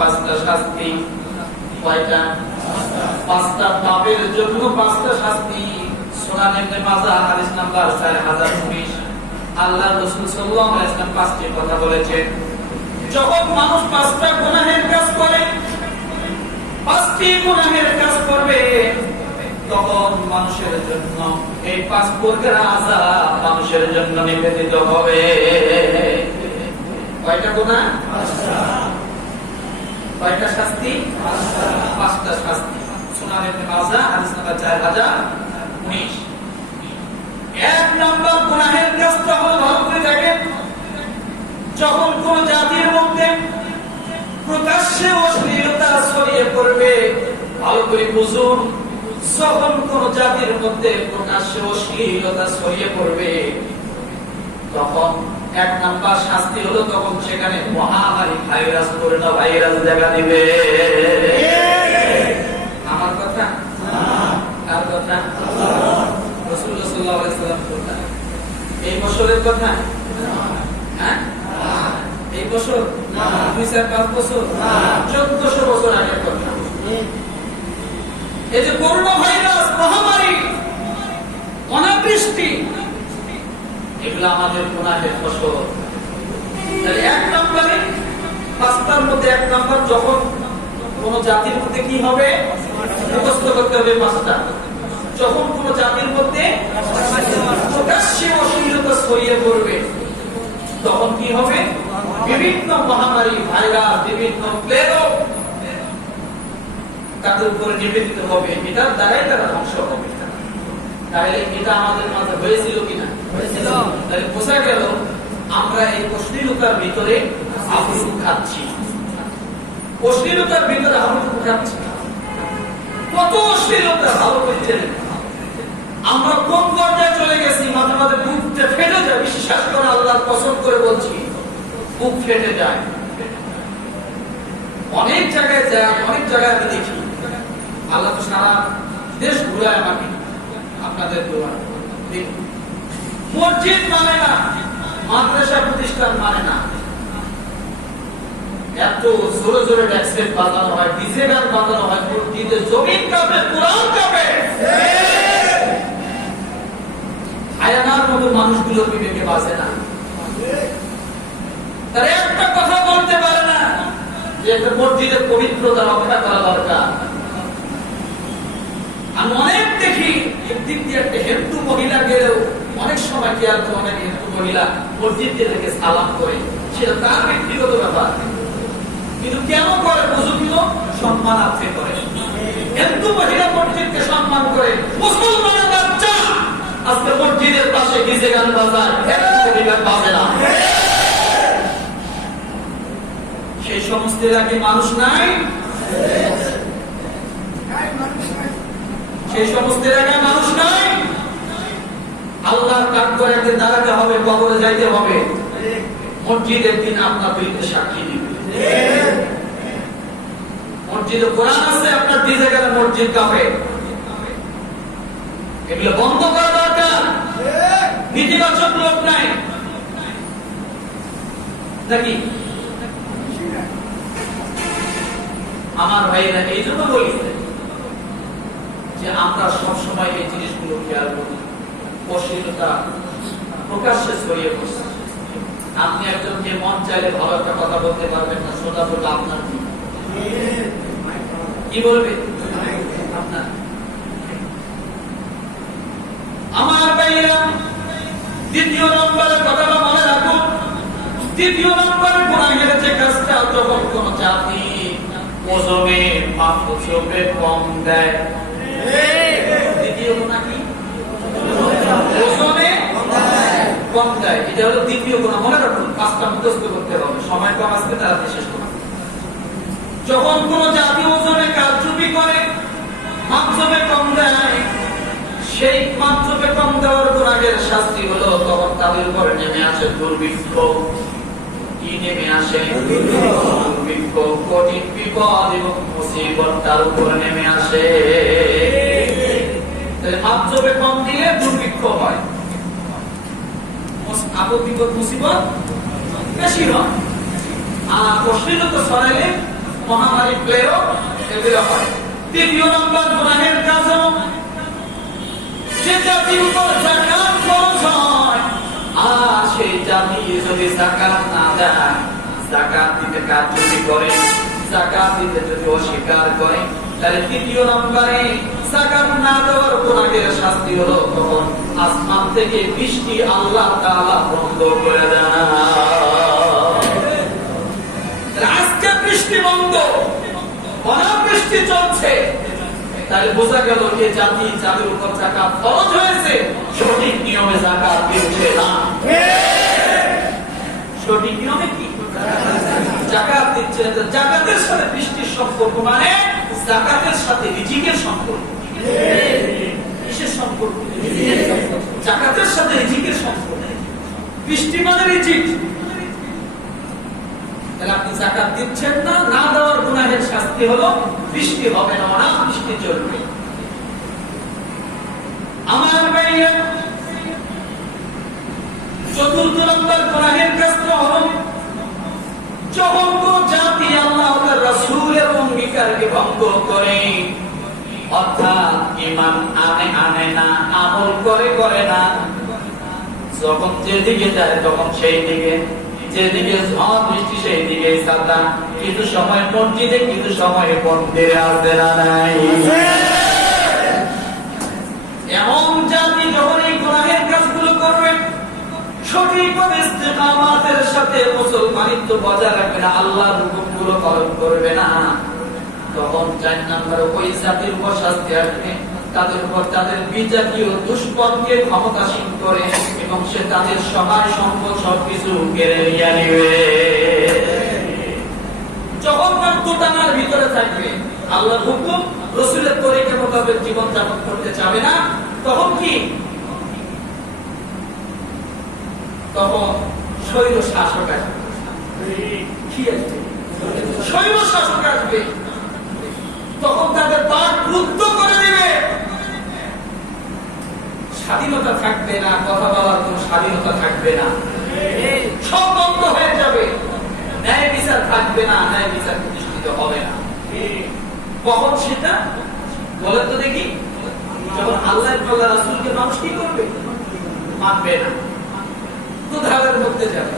পাঁচটা শাস্তি? কয়টা? পাঁচটা পাপের জন্য পাঁচটা শাস্তি। সুনান ইবনে মাজাহ হাদিস নাম্বার 4019 আল্লাহ রাসূল সাল্লাল্লাহু পাঁচটি কথা বলেছেন। যখন মানুষ পাঁচটা গুনাহের কাজ করে পাঁচটি গুনাহের কাজ করবে, তখন মানুষের জন্য এই পাঁচ প্রকার আযাব মানুষের জন্য নিবেদিত হবে। কয়টা গুনাহ? কয়টা শাস্তি? পাঁচটা শাস্তি। সুনান মাজাহ হাদিস নাম্বার 4019 এক নম্বর কাজটা হলো ভালো করে দেখেন যখন কোন জাতির মধ্যে ভালো করে বুঝুন যখন কোন জাতির মধ্যে প্রকাশ্যে অশ্লীলতা ছড়িয়ে পড়বে, তখন এক নাম্বার শাস্তি হলো তখন সেখানে মহামারী ভাইরাস, করোনা ভাইরাস দেখা দিবে আমার কথা কার কথা রাসূলুল্লাহ সাল্লাল্লাহু আলাইহি সাল্লাম কথা এই বছরের কথা হ্যাঁ এই বছর দুই চার পাঁচ বছর চোদ্দশো বছর আগের কথা এই যে করোনা ভাইরাস মহামারী অনাবৃষ্টি আমাদের গুনাহের ফসল। এক নম্বরে পাঁচটার মধ্যে এক নম্বর যখন কোন জাতির মধ্যে কি হবে? মুখস্থ করতে হবে পাঁচটা যখন কোন জাতির মধ্যে প্রকাশ্যে অশ্লীলতা ছড়িয়ে পড়বে, তখন কি হবে? বিভিন্ন মহামারী, ভাইরাস, বিভিন্ন প্লেরোগ তাদের উপরে নিবেদিত হবে। এটার দ্বারাই তারা ধ্বংস হবে। তাহলে এটা আমাদের মাঝে হয়েছিল কিনা? হয়েছিল। তাহলে বোঝা গেল আমরা এই অশ্লীলতার ভিতরে খাচ্ছি। অশ্লীলতার ভিতরে খাচ্ছি। কত অশ্লীলতা ভালো করছেন আমরা কোন পর্যায়ে চলে গেছি মাঝে মাঝে বুকটা ফেটে যায় বিশ্বাস করে আল্লাহর পছন্দ করে বলছি বুক ফেটে যায়। অনেক জায়গায় যায় অনেক জায়গায় আমি দেখি। আল্লাহ তো সারা দেশ ঘুরায় আমাকে। আপনাদের দোয়া। মসজিদ মানে না, মাদ্রাসা প্রতিষ্ঠান মানে না। এত জোরে জোরে ট্যাক্সেট বাজানো হয়, ডিজে গান বাজানো হয় মসজিদে জমিন কাঁপে কোরআন কাঁপে আয়ানার মতো মানুষগুলো বিবেকে বাঁচে না। তারা একটা কথা বলতে পারে না যে একটা মসজিদের পবিত্রতা রক্ষা করা দরকার। আমি অনেক দেখি একদিক দিয়ে একটা হিন্দু মহিলা গেলেও অনেক সময় খেয়াল করে হিন্দু মহিলা মসজিদ থেকে সালাম করে? সেটা তার ব্যক্তিগত ব্যাপার। কিন্তু কেন করে বুঝুকিল সম্মানার্থে করে। হিন্দু মহিলা মসজিদকে সম্মান করে। মুসলমানের বাচ্চা! আজকে মসজিদের পাশে ডিজে গান মহিলা বাজে না। সেই সমস্ত এলাকায় মানুষ নাই? সেই সমস্ত মানুষ নাই আল্লাহর কাজ করে একদিন দাঁড়াতে হবে, কবরে যাইতে হবে। আপনার বিরুদ্ধে সাক্ষী দিবে। মসজিদে কোরআন আছে, আপনার মসজিদ এগুলো বন্ধ করা দরকার। নেতিবাচক লোক নাই। নাকি? আমার ভাইয়েরা এই জন্য বলি যে আমরা সব সময় এই জিনিসগুলো খেয়াল করি অশ্লীলতা প্রকাশ্যে ছড়িয়ে পড়ছে। আপনি একজনকে মন চাইলে ভালো একটা কথা বলতে পারবেন না, সোজা বললে আপনার কি? বলবে? আপনার। আমার ভাইয়েরা, দ্বিতীয় নম্বরের কথাটা মনে রাখুন। দ্বিতীয় নম্বরে গুণাহের যে কাজটা যখন কোন জাতি ওজনে মাপে কম দেয়। যখন কোন জাতি ওজনে কারচুপি করে মাপজবে কম দেয় সেই মাপজবে কম দেওয়ার গুণাগের শাস্তি হলো তখন তাদের উপরে নেমে আসে দুর্ভিক্ষ কি নেমে আসে কঠিন বিপদ এবং মুসিবত তার উপরে নেমে আসে। হাতজবে কম দিলে দুর্ভিক্ষ হয়। আপদ বিপদ মুসিবত বেশি হয়। আর অশ্লীলতা ছড়াইলে মহামারী প্লেও এগুলো হয়। তৃতীয় নম্বর, গুনাহের কাজও। যে জাতির উপর জাকাত খরচ হয়, আর সেই জাতি যদি জাকাত না দেয়, জাকাত দিতে কাজ যদি করে, জাকাত দিতে যদি অস্বীকার করে তাহলে তৃতীয় নম্বরে জাকাত না দেওয়ার গুনাহের শাস্তি হলো তখন আসমান থেকে বৃষ্টি আল্লাহ তাআলা বন্ধ করে দেয় আজকে বৃষ্টি বন্ধ, অনাবৃষ্টি চলছে। তাহলে বোঝা গেল যে জাতি যাদের উপর জাকাত ফরজ হয়েছে, সঠিক নিয়মে জাকাত দিচ্ছে না। সঠিক নিয়মে কি? জাকাত দিচ্ছে। জাকাতের সাথে বৃষ্টির সম্পর্ক মানে জাকাতের সাথে রিজিকের সম্পর্ক। সম্পর্ক? জাকাতের সাথে রিজিকের সম্পর্ক। বৃষ্টি মানে রিজিক। আপনি জাকাত দিচ্ছেন না না দেওয়ার শাস্তি হলো বৃষ্টি হবে না বৃষ্টি চলবে আমার চতুর্থ নম্বর হলো জাতি আল্লাহ অঙ্গীকারকে ভঙ্গ করে, অর্থাৎ ইমান আনে আনে না, আমল করে করে না। যখন যেদিকে যায়, তখন সেই দিকে যেদিকে ঝড়, বৃষ্টি সেই দিকে সাদা সময় সময় নাই। এমন জাতি যখন এই কাজগুলো করবে, সঠিকভাবে ইস্তেকামাতের সাথে মুসলমানিত্ব বজায় রাখবে না, আল্লাহর হুকুমগুলো পালন করবে না। তখন চার নাম্বার ওই জাতির উপর শাস্তি আসবে তাদের উপর তাদের বিজাতীয় দুষ্কর্মকে ক্ষমতাসীন করে এবং সে তাদের সহায় সম্পদ সবকিছু কেড়ে নিয়ে নিবে। যখন তার দোটানার ভিতরে থাকবে। আল্লাহর হুকুম রসুলের তরিকা মোতাবেক জীবন যাপন করতে চাবে না। তখন কি? তখন শৈল শাসক আসবে। কি আসবে শৈল শাসক আসবে তখন তাদের পাঠ রুদ্ধ করে দিবে স্বাধীনতা থাকবে না, কথা বলার কোন স্বাধীনতা থাকবে না। সব বন্ধ হয়ে যাবে। ন্যায় বিচার থাকবে না, ন্যায় বিচার প্রতিষ্ঠিত হবে না। কখন সেটা? বলেন তো দেখি। যখন আল্লাহ আল্লাহ রাসুলকে মানুষ কি করবে? মানবে না। দুধারের মধ্যে যাবে।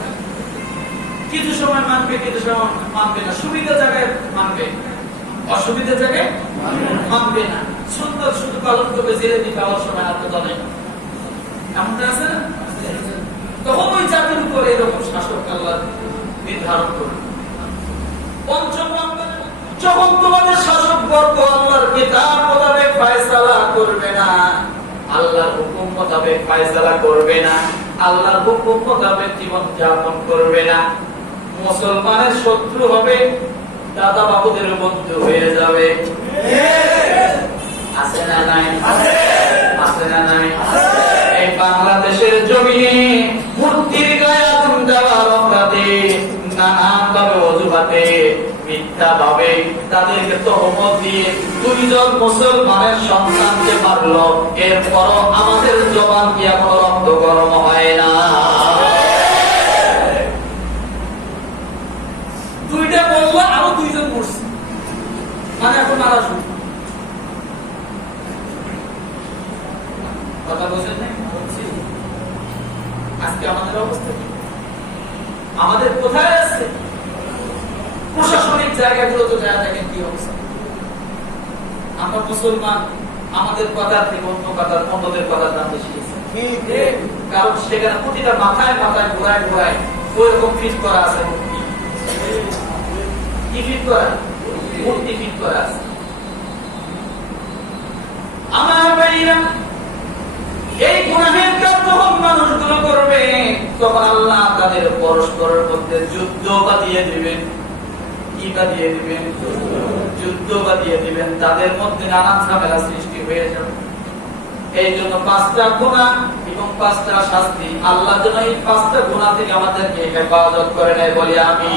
কিছু সময় মানবে, কিছু সময় মানবে না। সুবিধা জায়গায় মানবে। অসুবিধা জায়গায় মানবে না। সুন্দর শুধু পালন করবে, জেলে দিবে, আবার সময় আত্মদলে এমনটা আছে? না তখন ওই জাতির উপরে এরকম শাসক আল্লাহ নির্ধারণ করবে পঞ্চম যখন তোমাদের শাসক বর্গ আল্লাহর কিতাব মোতাবেক ফয়সালা করবে না আল্লাহর হুকুম মোতাবেক ফয়সালা করবে না আল্লাহর হুকুম মোতাবেক জীবন যাপন করবে না। মুসলমানের শত্রু হবে দাদা বাবুদের বন্ধু হয়ে যাবে। আছে। না নাই? আছে। না নাই? এই বাংলাদেশের জমিনে মূর্তির গায়ে দেওয়ার অপরাধে নানান অজুহাতে মিথ্যা তাদেরকে তহমত দিয়ে দুইজন মুসলমানের সন্তানকে মারলো। এরপরও আমাদের জবান কি এখনও রক্ত গরম হয় না? দুইটা বলল আরও দুইজন মরছে। মানে এখন মারা শুরু কথা বলছেন আজকে আমাদের অবস্থা কি? আমাদের কোথায় আছে? প্রশাসনিক জায়গাগুলো তো যায় দেখেন কি অবস্থা। আমরা মুসলমান আমাদের কথার থেকে অন্য কথার অন্যদের কথার দাম বেশি কারণ সেখানে প্রতিটা মাথায় মাথায় ঘোরায় ঘোরায় ওইরকম ফিট করা আছে কি? ফিট করা? মূর্তি ফিট করা আছে। আমার ভাইরা এই গুনাহের কাজ যখন মানুষগুলো করবে, তখন আল্লাহ তাদের পরস্পরের মধ্যে যুদ্ধ বাঁধিয়ে দিবেন। কি বাঁধিয়ে দিবেন? যুদ্ধ বাঁধিয়ে দিবেন। তাদের মধ্যে নানান ঝামেলা সৃষ্টি হয়ে যাবে। এই জন্য পাঁচটা গুণা এবং পাঁচটা শাস্তি। আল্লাহ যেন এই পাঁচটা গুণা থেকে আমাদেরকে হেফাজত করে নেয় বলে আমি।